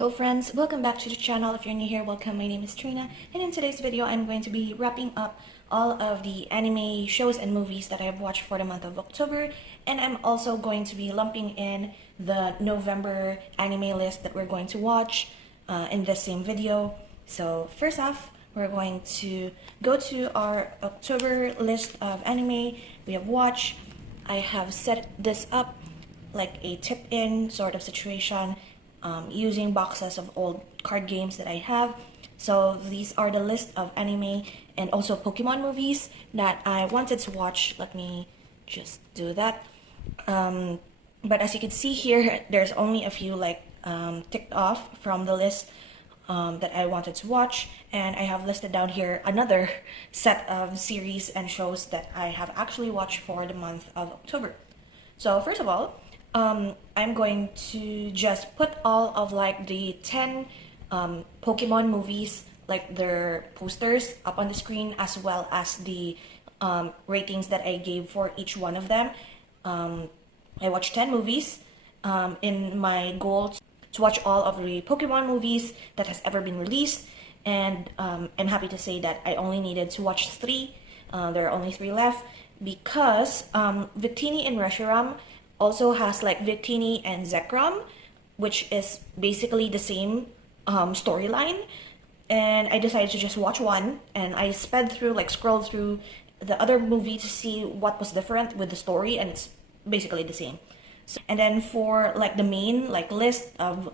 Hello friends, welcome back to the channel. If you're new here, welcome. My name is Trina, and in today's video I'm going to be wrapping up all of the anime shows and movies that I've watched for the month of October, and I'm also going to be lumping in the November anime list that we're going to watch in this same video. So first off, we're going to go to our October list of anime we have watched. I have set this up like a tip-in sort of situation, using boxes of old card games that I have. So these are the list of anime and also Pokemon movies that I wanted to watch. Let me just do that. But as you can see here, there's only a few ticked off from the list that I wanted to watch, and I have listed down here another set of series and shows that I have actually watched for the month of October. So first of all, I'm going to just put all of the 10 Pokemon movies, like their posters, up on the screen, as well as the ratings that I gave for each one of them. I watched 10 movies in my goal to watch all of the Pokemon movies that has ever been released, and I'm happy to say that I only needed to watch 3. There are only 3 left because Victini and Reshiram also has Victini and Zekrom, which is basically the same storyline, and I decided to just watch one, and I sped through, scrolled through the other movie to see what was different with the story, and it's basically the same. So, and then for the main list of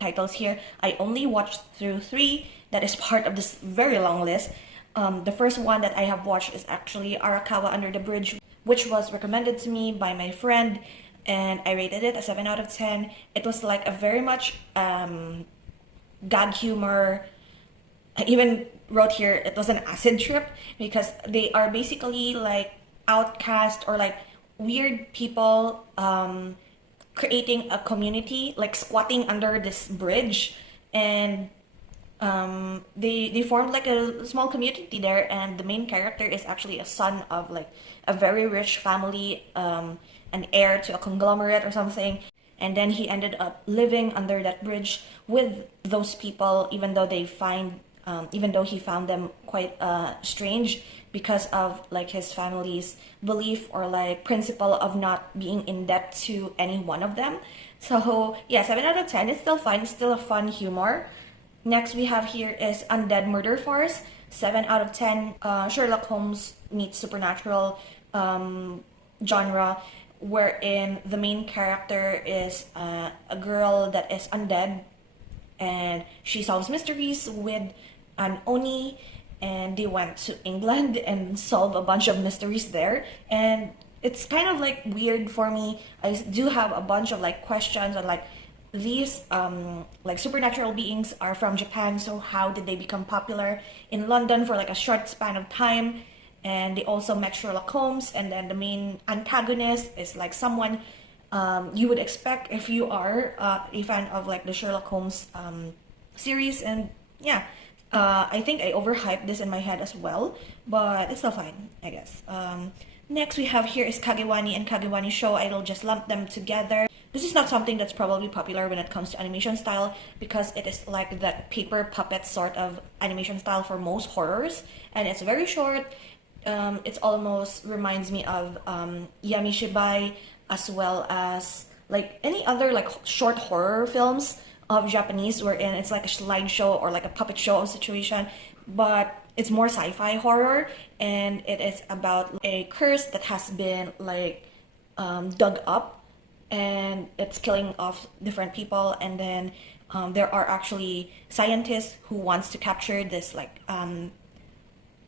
titles here, I only watched through 3. That is part of this very long list. The first one that I have watched is actually Arakawa Under the Bridge, which was recommended to me by my friend, and I rated it a 7 out of 10. It was a very much gag humor. I even wrote here it was an acid trip because they are basically outcast or weird people creating a community, squatting under this bridge, and they formed a small community there, and the main character is actually a son of a very rich family, an heir to a conglomerate or something, and then he ended up living under that bridge with those people, even though he found them quite strange because of his family's belief or principle of not being in debt to any one of them. So yeah, 7 out of 10. It's still fine. It's still a fun humor. Next we have here is Undead Murder Farce, 7 out of 10. Sherlock Holmes meets supernatural genre, wherein the main character is a girl that is undead, and she solves mysteries with an Oni, and they went to England and solve a bunch of mysteries there, and it's kind of weird for me. I do have a bunch of questions on these supernatural beings are from Japan, so how did they become popular in London for a short span of time? And they also met Sherlock Holmes, and then the main antagonist is someone you would expect if you are a fan of the Sherlock Holmes series. And yeah, I think I overhyped this in my head as well, but it's still fine, I guess. Next we have here is Kagewani and Kagewani Show. I'll just lump them together. This is not something that's probably popular when it comes to animation style, because it is that paper puppet sort of animation style for most horrors, and it's very short. It almost reminds me of Yami Shibai, as well as any other short horror films of Japanese, wherein it's a slideshow or a puppet show situation, but it's more sci-fi horror, and it is about a curse that has been dug up, and it's killing off different people, and then there are actually scientists who wants to capture this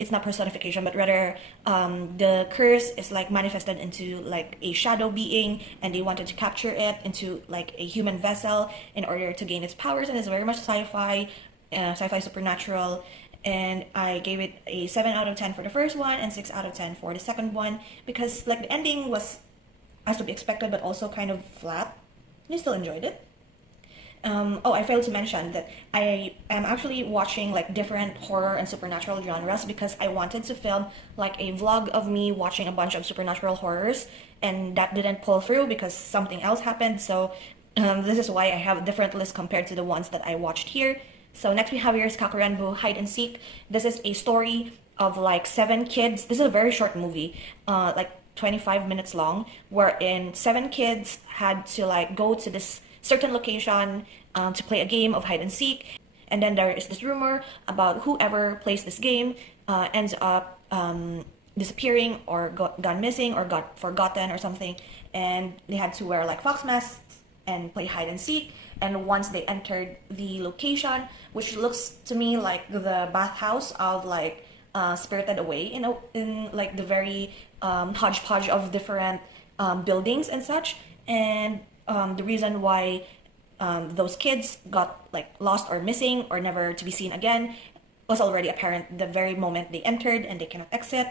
it's not personification, but rather the curse is manifested into a shadow being, and they wanted to capture it into a human vessel in order to gain its powers, and it's very much sci-fi supernatural, and I gave it a 7 out of 10 for the first one and 6 out of 10 for the second one, because the ending was as to be expected but also kind of flat. I still enjoyed it. Oh, I failed to mention that I am actually watching different horror and supernatural genres because I wanted to film a vlog of me watching a bunch of supernatural horrors, and that didn't pull through because something else happened. So This is why I have a different list compared to the ones that I watched here. So next we have here is KREiDEPRINZ Hide and Seek. This is a story of like 7 kids. This is a very short movie, like 25 minutes long, wherein 7 kids had to like go to this certain location to play a game of hide and seek. And then there is this rumor about whoever plays this game ends up disappearing or gone missing or got forgotten or something. And they had to wear like fox masks and play hide and seek. And once they entered the location, which looks to me like the bathhouse of like Spirited Away, in like the very hodgepodge of different buildings and such. And the reason why those kids got like lost or missing or never to be seen again was already apparent the very moment they entered and they cannot exit.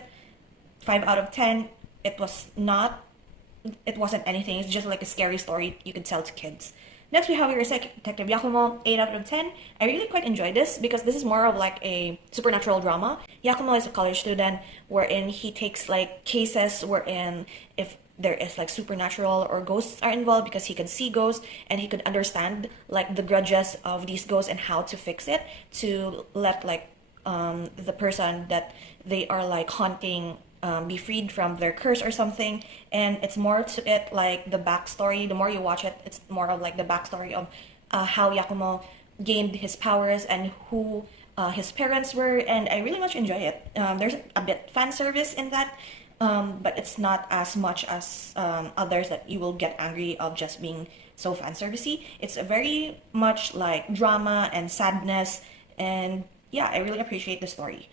5 out of 10. It wasn't anything. It's just like a scary story you could tell to kids. Next we have your Detective Yakumo, 8 out of 10. I really quite enjoyed this because this is more of like a supernatural drama. Yakumo is a college student wherein he takes like cases wherein if there is like supernatural or ghosts are involved, because he can see ghosts and he could understand like the grudges of these ghosts and how to fix it to let like the person that they are like haunting be freed from their curse or something. And it's more to it like the backstory. The more you watch it, it's more of like the backstory of how Yakumo gained his powers and who his parents were, and I really much enjoy it. There's a bit fan service in that, but it's not as much as others that you will get angry of just being so fan servicey. It's a very much like drama and sadness, and yeah, I really appreciate the story.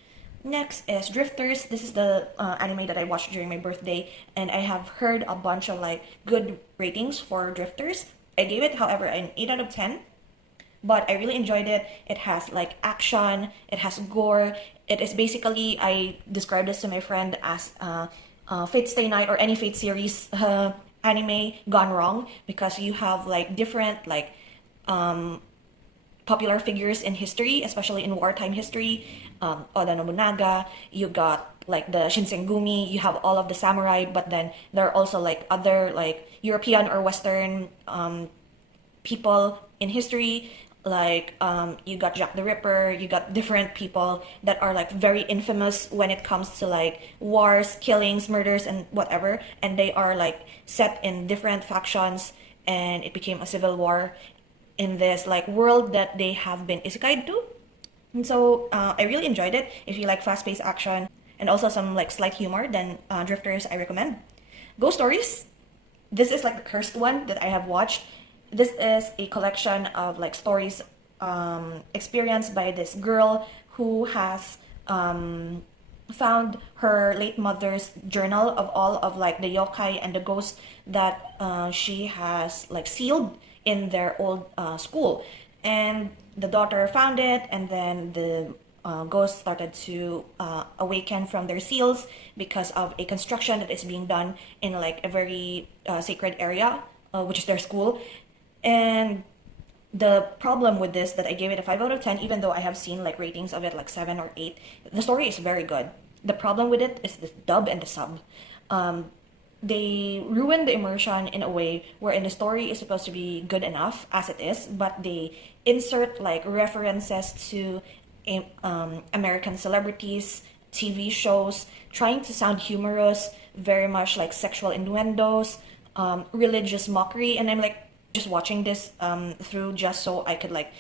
Next is Drifters. This is the anime that I watched during my birthday, and I have heard a bunch of like good ratings for Drifters. I gave it, however, an 8 out of 10, but I really enjoyed it. It has like action, it has gore. It is basically, I described this to my friend as Fate Stay Night or any Fate series anime gone wrong, because you have like different like popular figures in history, especially in wartime history. Oda Nobunaga, you got like the Shinsengumi, you have all of the samurai, but then there are also like other like European or Western people in history, like you got Jack the Ripper, you got different people that are like very infamous when it comes to like wars, killings, murders, and whatever, and they are like set in different factions, and it became a civil war in this like world that they have been isekai'd to. And so I really enjoyed it. If you like fast-paced action and also some like slight humor, then Drifters I recommend. Ghost Stories. This is like the cursed one that I have watched. This is a collection of like stories experienced by this girl who has found her late mother's journal of all of like the yokai and the ghosts that she has like sealed in their old school. And the daughter found it, and then the ghosts started to awaken from their seals because of a construction that is being done in like a very sacred area, which is their school. And the problem with this, that I gave it a 5 out of 10, even though I have seen like ratings of it like 7 or 8, the story is very good. The problem with it is the dub and the sub. They ruin the immersion in a way wherein the story is supposed to be good enough as it is, but they insert like references to American celebrities, TV shows, trying to sound humorous, very much like sexual innuendos, religious mockery, and I'm like just watching this through just so I could like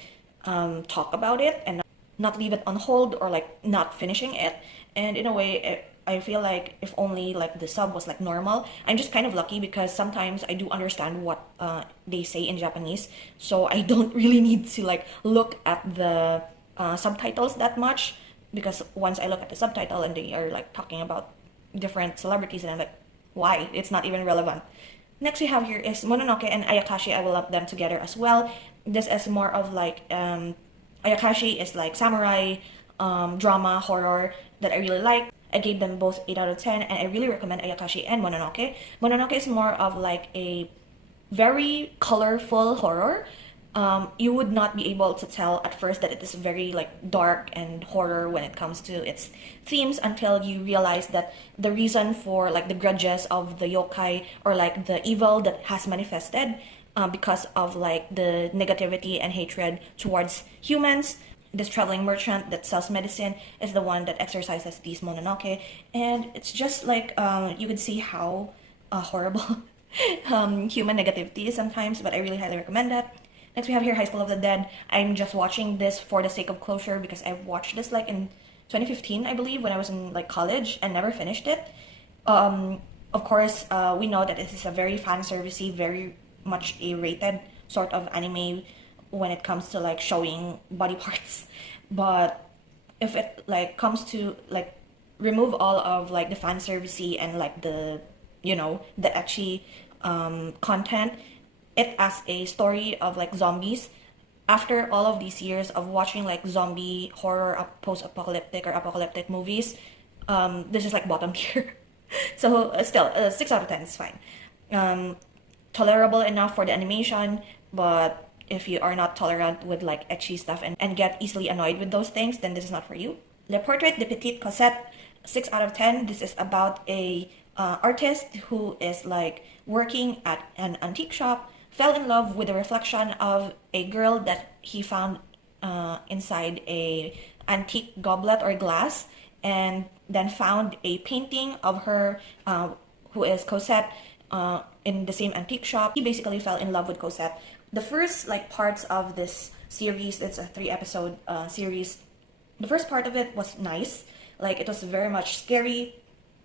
talk about it and not leave it on hold or like not finishing it. And in a way, I feel like if only like the sub was like normal. I'm just kind of lucky because sometimes I do understand what they say in Japanese, so I don't really need to like look at the subtitles that much, because once I look at the subtitle and they are like talking about different celebrities, and I'm like, why? It's not even relevant. Next we have here is Mononoke and Ayakashi. I will lump them together as well. This is more of like Ayakashi is like samurai drama horror that I really like. I gave them both 8 out of 10, and I really recommend Ayakashi and Mononoke. Mononoke is more of like a very colorful horror. You would not be able to tell at first that it is very like dark and horror when it comes to its themes, until you realize that the reason for like the grudges of the yokai or like the evil that has manifested because of like the negativity and hatred towards humans. This traveling merchant that sells medicine is the one that exercises these Mononoke, and it's just like you could see how horrible human negativity is sometimes, but I really highly recommend that. Next, we have here High School of the Dead. I'm just watching this for the sake of closure because I've watched this like in 2015, I believe, when I was in like college and never finished it. Of course, we know that this is a very fan servicey, very much a rated sort of anime when it comes to like showing body parts. But if it like comes to like remove all of like the fan servicey and like the the ecchi content, it as a story of like zombies. After all of these years of watching like zombie horror post-apocalyptic or apocalyptic movies, this is like bottom tier. So still 6 out of 10 is fine. Tolerable enough for the animation, but if you are not tolerant with like ecchi stuff and get easily annoyed with those things, then this is not for you. Le Portrait de Petite Cosette, 6 out of 10. This is about a artist who is like working at an antique shop, fell in love with the reflection of a girl that he found inside a antique goblet or glass, and then found a painting of her who is Cosette in the same antique shop. He basically fell in love with Cosette. The first like parts of this series, it's a 3-episode series. The first part of it was nice. Like it was very much scary,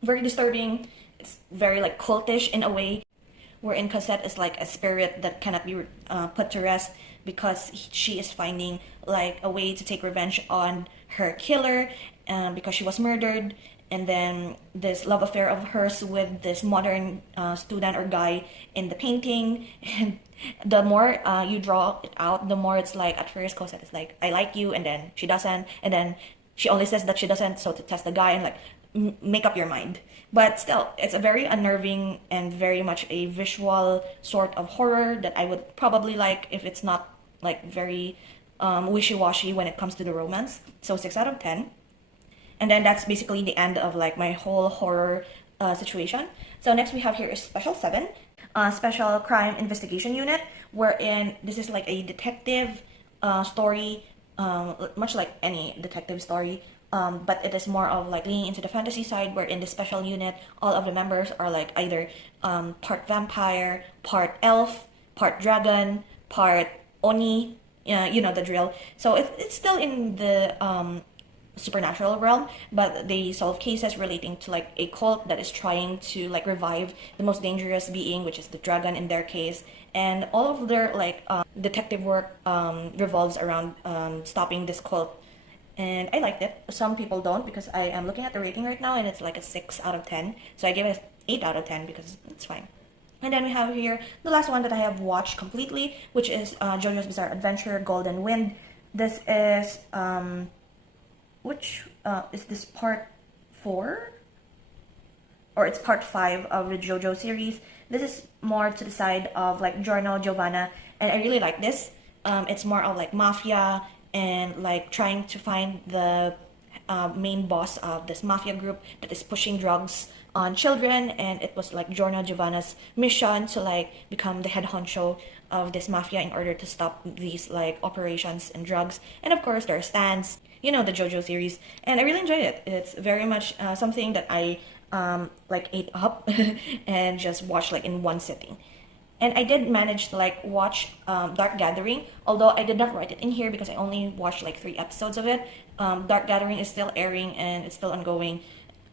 very disturbing. It's very like cultish in a way, wherein Cosette is like a spirit that cannot be put to rest because she is finding like a way to take revenge on her killer because she was murdered. And then this love affair of hers with this modern student or guy in the painting. And the more you draw it out, the more it's like at first Cosette is like, I like you, and then she doesn't, and then she only says that she doesn't, so to test the guy and like make up your mind. But still, it's a very unnerving and very much a visual sort of horror that I would probably like if it's not like very wishy-washy when it comes to the romance. So 6 out of 10. And then that's basically the end of like my whole horror situation. So next we have here is Special 7, Special Crime Investigation Unit, wherein this is like a detective story, much like any detective story, but it is more of like leaning into the fantasy side, where in the special unit, all of the members are like either part vampire, part elf, part dragon, part oni, you know the drill. So it's still in the supernatural realm, but they solve cases relating to like a cult that is trying to like revive the most dangerous being, which is the dragon in their case. And all of their like detective work revolves around stopping this cult. And I liked it. Some people don't, because I am looking at the rating right now and it's like a 6 out of 10. So I give it an 8 out of 10 because it's fine. And then we have here the last one that I have watched completely, which is JoJo's Bizarre Adventure Golden Wind. This is is this part 4? Or it's part 5 of the JoJo series. This is more to the side of like Giorno Giovanna, and I really like this. It's more of like mafia and like trying to find the main boss of this mafia group that is pushing drugs on children, and it was like Giorno Giovanna's mission to like become the head honcho of this mafia in order to stop these like operations and drugs. And of course there are stands, you know, the JoJo series, and I really enjoyed it. It's very much something that I like ate up and just watched like in one sitting. And I did manage to like watch Dark Gathering, although I did not write it in here because I only watched like 3 episodes of it. Dark Gathering is still airing and it's still ongoing.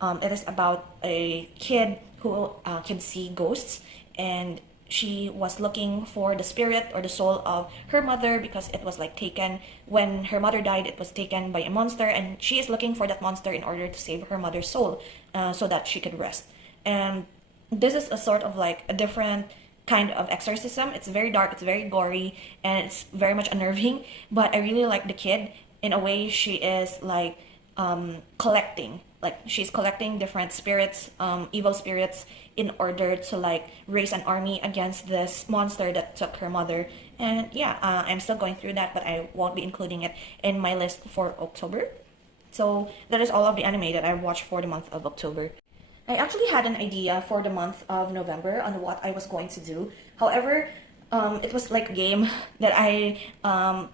It is about a kid who can see ghosts, and she was looking for the spirit or the soul of her mother because it was like taken when her mother died. It was taken by a monster, and she is looking for that monster in order to save her mother's soul so that she could rest. And this is a sort of like a different kind of exorcism. It's very dark, it's very gory, and it's very much unnerving, but I really like the kid. In a way, she is like collecting, like she's collecting different spirits, evil spirits, in order to like raise an army against this monster that took her mother. And yeah, I'm still going through that, but I won't be including it in my list for October. So that is all of the anime that I watched for the month of October. I actually had an idea for the month of November on what I was going to do. However, It was like a game that I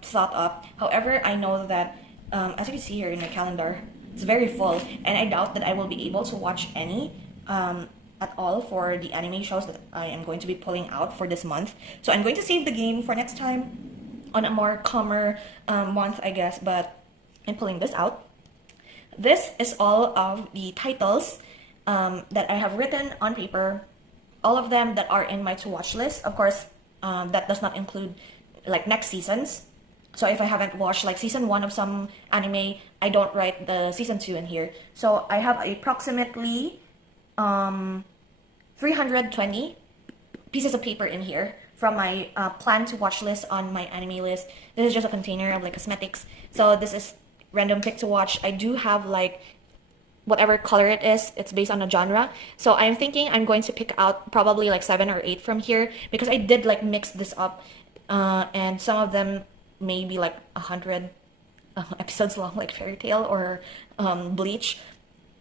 thought up. However, I know that as you can see here in my calendar, it's very full, and I doubt that I will be able to watch any at all for the anime shows that I am going to be pulling out for this month. So I'm going to save the game for next time on a more calmer month, I guess, but I'm pulling this out. This is all of the titles that I have written on paper, all of them that are in my to watch list. Of course, that does not include like next seasons. So if I haven't watched like season 1 of some anime, I don't write the season 2 in here. So I have approximately 320 pieces of paper in here from my plan to watch list on my anime list. This is just a container of like cosmetics. So this is random pick to watch. I do have like whatever color it is, it's based on a genre. So I'm thinking I'm going to pick out probably like 7 or 8 from here because I did like mix this up and some of them may be like 100 episodes long, like Fairy Tail or Bleach.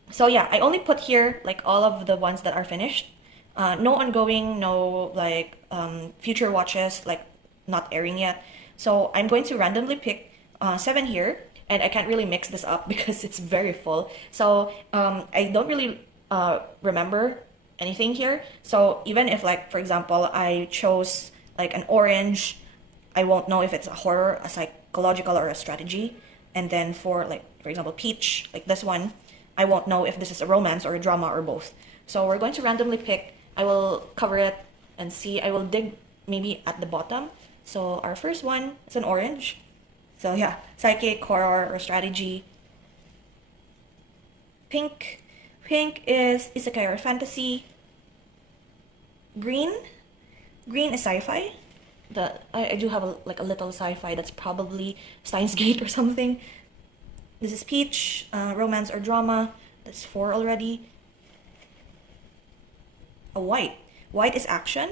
So yeah, I only put here like all of the ones that are finished. No ongoing, no like future watches, like not airing yet. So I'm going to randomly pick 7 here. And I can't really mix this up because it's very full. So I don't really remember anything here. So even if like, for example, I chose like an orange, I won't know if it's a horror, a psychological, or a strategy. And then for like, for example, peach, like this one, I won't know if this is a romance or a drama or both. So we're going to randomly pick. I will cover it and see. I will dig maybe at the bottom. So our first one is an orange. So yeah, psychic, horror, or strategy. Pink. Pink is isekai or fantasy. Green. Green is sci-fi. I do have like a little sci-fi that's probably Steins Gate or something. This is peach, romance or drama. That's 4 already. A white. White is action.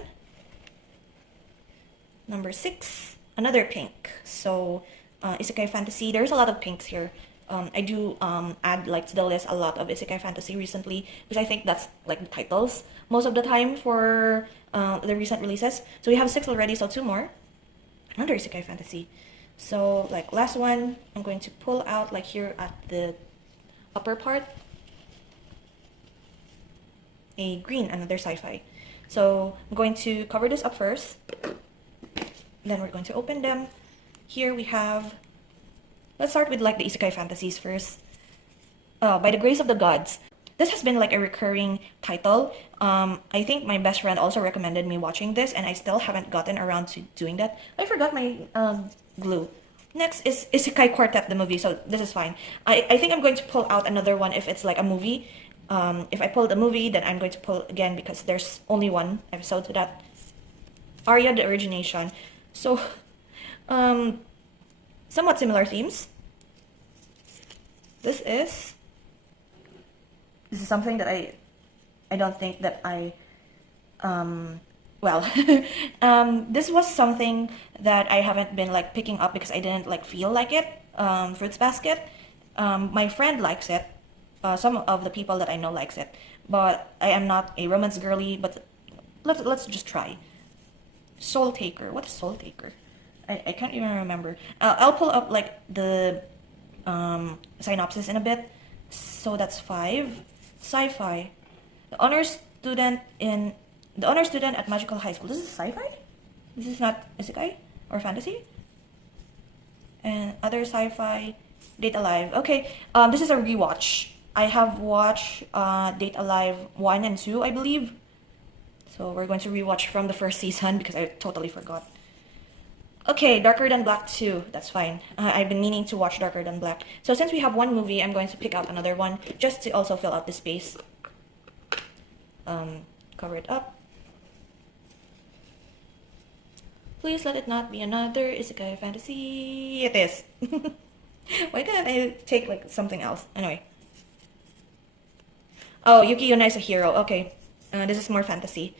Number 6, another pink. So isekai fantasy. There's a lot of pinks here. I do add like to the list a lot of isekai fantasy recently because I think that's like the titles most of the time for the recent releases. So we have 6 already, so 2 more. Another isekai fantasy. So like last one, I'm going to pull out like here at the upper part. A green, another sci-fi. So I'm going to cover this up first. Then we're going to open them. Here we have, let's start with like the isekai fantasies first. By the Grace of the Gods. This has been like a recurring title. I think my best friend also recommended me watching this and I still haven't gotten around to doing that. I forgot my glue. Next is Isekai Quartet, the movie, so this is fine. I think I'm going to pull out another one if it's like a movie. If I pull the movie, then I'm going to pull again because there's only 1 episode to that. Arya, the Origination. So, somewhat similar themes. This is something that I don't think that this was something that I haven't been like picking up because I didn't like feel like it. Fruits Basket. My friend likes it. Some of the people that I know likes it, but I am not a romance girly. But let's just try. Soul Taker. What is Soul Taker? I can't even remember. I'll pull up like the synopsis in a bit. So that's 5. Sci-fi. The honor student at Magical High School. This is sci-fi? This is not isekai or fantasy? And other sci-fi. Date Alive. Okay, this is a rewatch. I have watched Date Alive 1 and 2, I believe. So we're going to rewatch from the first season because I totally forgot. Okay, Darker Than Black 2. That's fine. I've been meaning to watch Darker Than Black. So since we have 1 movie, I'm going to pick out another one just to also fill out the space. Cover it up. Please let it not be another isekai fantasy. It is. Why can't I take like something else? Anyway. Oh, Yuki Yuna is a hero. Okay. This is more fantasy.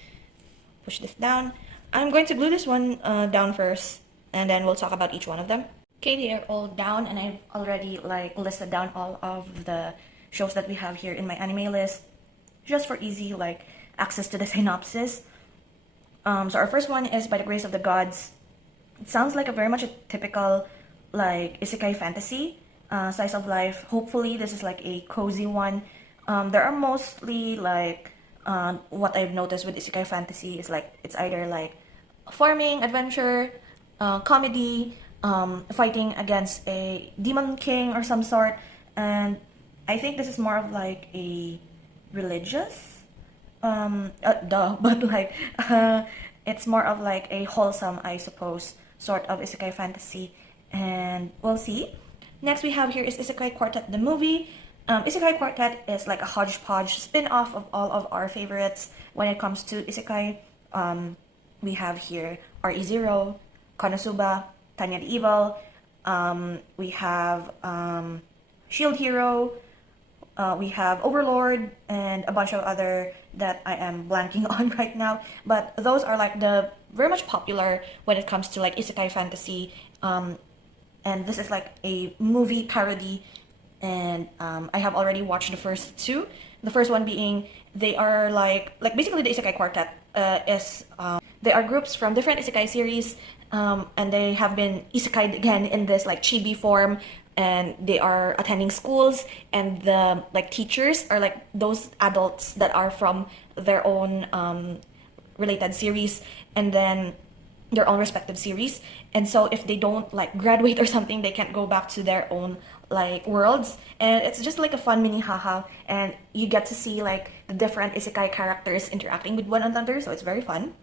Push this down. I'm going to glue this one down first, and then we'll talk about each one of them. Okay, they are all down, and I've already like listed down all of the shows that we have here in my anime list, just for easy like access to the synopsis. So our first one is By the Grace of the Gods. It sounds like a very much a typical like isekai fantasy, slice of life. Hopefully this is like a cozy one. There are mostly like what I've noticed with isekai fantasy is like it's either like farming, adventure, comedy, fighting against a demon king or some sort, and I think this is more of like a religious, but like it's more of like a wholesome, I suppose, sort of isekai fantasy, and we'll see. Next we have here is Isekai Quartet the movie. Isekai Quartet is like a hodgepodge spin-off of all of our favorites when it comes to isekai. We have here RE0, Konosuba, Tanya the Evil. We have Shield Hero. We have Overlord and a bunch of other that I am blanking on right now. But those are like the very much popular when it comes to like isekai fantasy. And this is like a movie parody. And I have already watched the first two. The first one being they are like basically the Isekai Quartet is they are groups from different isekai series, and they have been isekai'd again in this like chibi form, and they are attending schools, and the like teachers are like those adults that are from their own related series, and then their own respective series. And so if they don't like graduate or something, they can't go back to their own like worlds, and it's just like a fun mini haha, and you get to see like the different isekai characters interacting with one another, so it's very fun.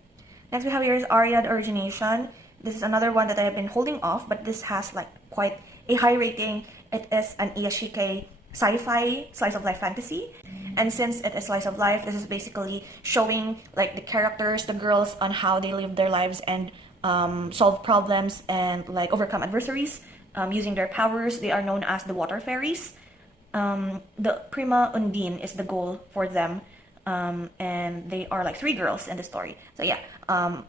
Next we have here is Ariad Origination. This is another one that I have been holding off, but this has like quite a high rating. It is an Iyashike sci-fi slice of life fantasy, and since it is slice of life, this is basically showing like the characters, the girls, on how they live their lives and solve problems and like overcome adversaries using their powers. They are known as the water fairies. The Prima Undine is the goal for them, and they are like 3 girls in the story. So yeah,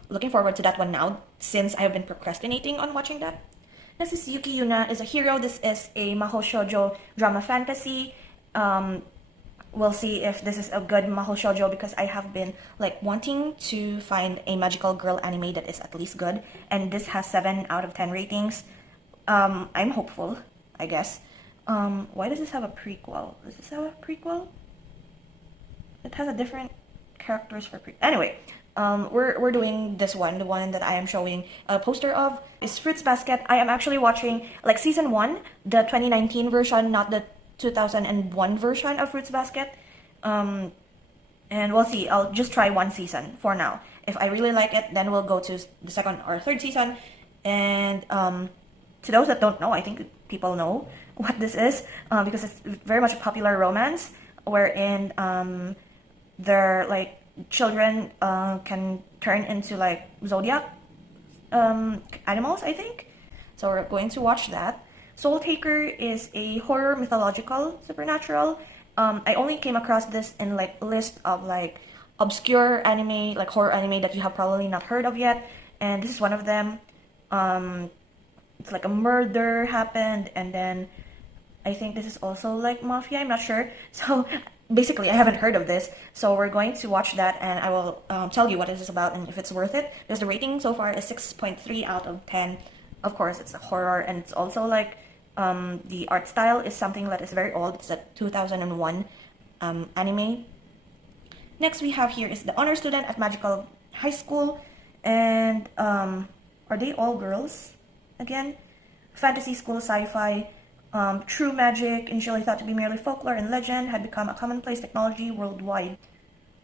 looking forward to that one now since I have been procrastinating on watching that. This is Yuki Yuna is a Hero. This is a Mahou Shoujo drama fantasy. We'll see if this is a good Mahou Shoujo because I have been like wanting to find a magical girl anime that is at least good, and this has 7 out of 10 ratings. I'm hopeful, I guess. Why does this have a prequel? Does this have a prequel? It has a different characters for Anyway, we're doing this one. The one that I am showing a poster of is Fruits Basket. I am actually watching like season 1, the 2019 version, not the 2001 version of Fruits Basket. And we'll see. I'll just try 1 season for now. If I really like it, then we'll go to the 2nd or 3rd season. And to those that don't know, I think people know what this is because it's very much a popular romance wherein their like children can turn into like zodiac animals, I think. So we're going to watch that. Soul Taker is a horror mythological supernatural. I only came across this in like list of like obscure anime, like horror anime that you have probably not heard of yet, and this is one of them. It's like a murder happened, and then I think this is also like mafia, I'm not sure. So basically I haven't heard of this, so we're going to watch that, and I will tell you what it is about and if it's worth it, because the rating so far is 6.3 out of 10. Of course it's a horror, and it's also like the art style is something that is very old. It's a 2001 anime. Next we have here is The Honor Student at Magical High School, and are they all girls again? Fantasy school sci-fi. True magic, initially thought to be merely folklore and legend, had become a commonplace technology worldwide.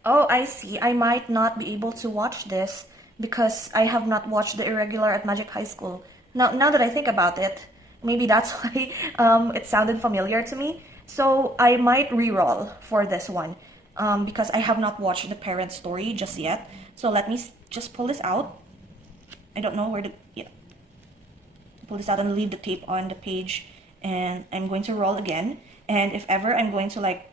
Oh, I see. I might not be able to watch this because I have not watched The Irregular at Magic High School. Now that I think about it, maybe that's why it sounded familiar to me. So I might re-roll for this one because I have not watched the parent story just yet. So let me just pull this out. I don't know where to... Yeah. Pull this out and leave the tape on the page. And I'm going to roll again. And if ever I'm going to like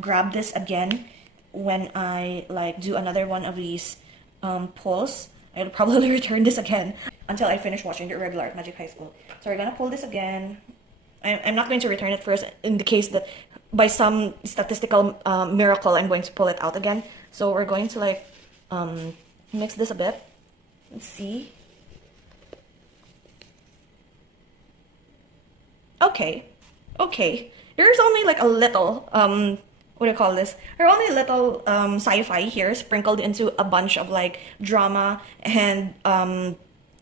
grab this again when I like do another one of these pulls, I'll probably return this again until I finish watching The Irregular at Magic High School. So we're gonna pull this again. I'm not going to return it first in the case that by some statistical miracle I'm going to pull it out again. So we're going to like mix this a bit. Let's see. Okay. Okay. There's only like a little, what do you call this? There are only a little sci-fi here sprinkled into a bunch of like drama and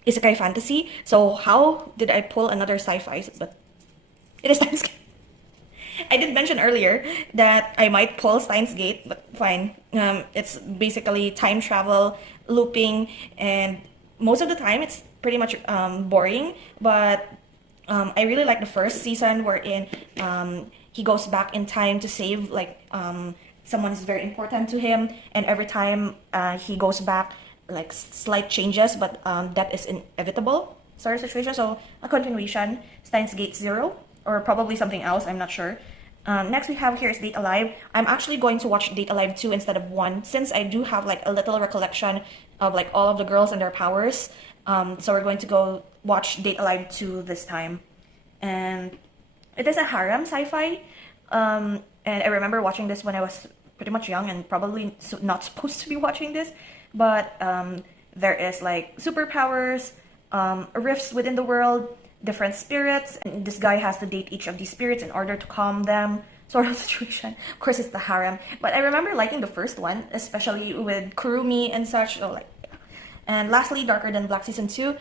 isekai fantasy. So how did I pull another sci-fi? But it is Steins Gate. I did mention earlier that I might pull Steins Gate, but fine. It's basically time travel, looping, and most of the time it's pretty much boring. But I really like the first season wherein he goes back in time to save like someone is very important to him, and every time he goes back, like slight changes, but death is inevitable sort of situation. So a continuation, Steins Gate 0, or probably something else, I'm not sure. Next we have here is Date Alive. I'm actually going to watch Date Alive 2 instead of 1, since I do have like a little recollection of like all of the girls and their powers. So we're going to go watch Date Alive 2 this time. And it is a harem sci-fi. And I remember watching this when I was pretty much young and probably not supposed to be watching this. But there is like superpowers, rifts within the world, different spirits, and this guy has to date each of these spirits in order to calm them, sort of situation. Of course, it's the harem, but I remember liking the first one, especially with Kurumi and such. So like, and lastly, Darker Than Black Season 2.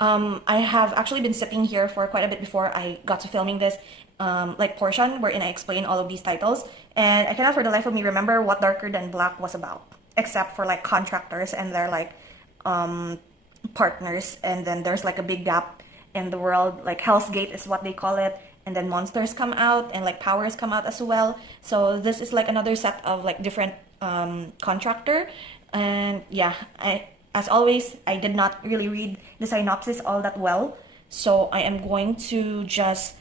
I have actually been sitting here for quite a bit before I got to filming this like portion wherein I explain all of these titles, and I cannot for the life of me remember what Darker Than Black was about, except for like contractors and their like partners, and then there's like a big gap in the world, like Hell's Gate is what they call it, and then monsters come out and like powers come out as well. So this is like another set of like different contractor. And yeah, as always, I did not really read the synopsis all that well, so I am going to just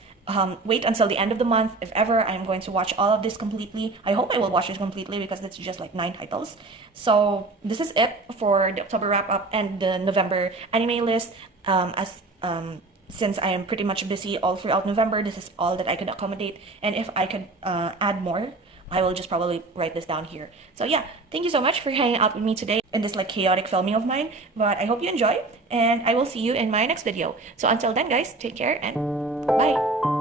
wait until the end of the month. If ever I'm going to watch all of this completely, I hope I will watch this completely because it's just like 9 titles. So this is it for the October wrap up and the November anime list. Since I am pretty much busy all throughout November, this is all that I could accommodate, and if I could add more, I will just probably write this down here. So yeah, thank you so much for hanging out with me today in this like chaotic filming of mine, but I hope you enjoy, and I will see you in my next video. So until then guys, take care and bye!